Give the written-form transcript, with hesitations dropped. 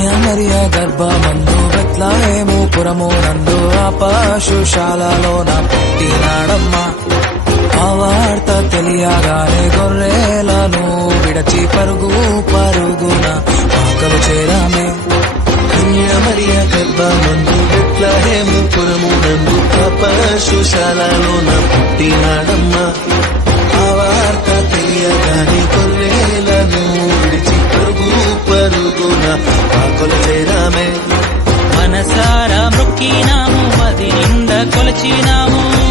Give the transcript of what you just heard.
కన్యామరియ గర్భమందు బెత్లెహేము పురము నందు ఆ పశుశాలలోన పుట్టినాడమ్మా. ఆ వార్త తెలియగానే గొర్రెలను విడచి పరుగు పరుగున ఆకలు చేరామే. కన్యామరియ గర్భమందు బెత్లెహేము పురము నందు ఆ పశుశాలలోన పుట్టినాడమ్మా. ఆ వార్త తెలియగానే గొర్రెలను విడిచి పరుగు పరుగున ఆకలు చేరామే. మనసారా మొక్కినాము, మది నిండా కొలిచినాము.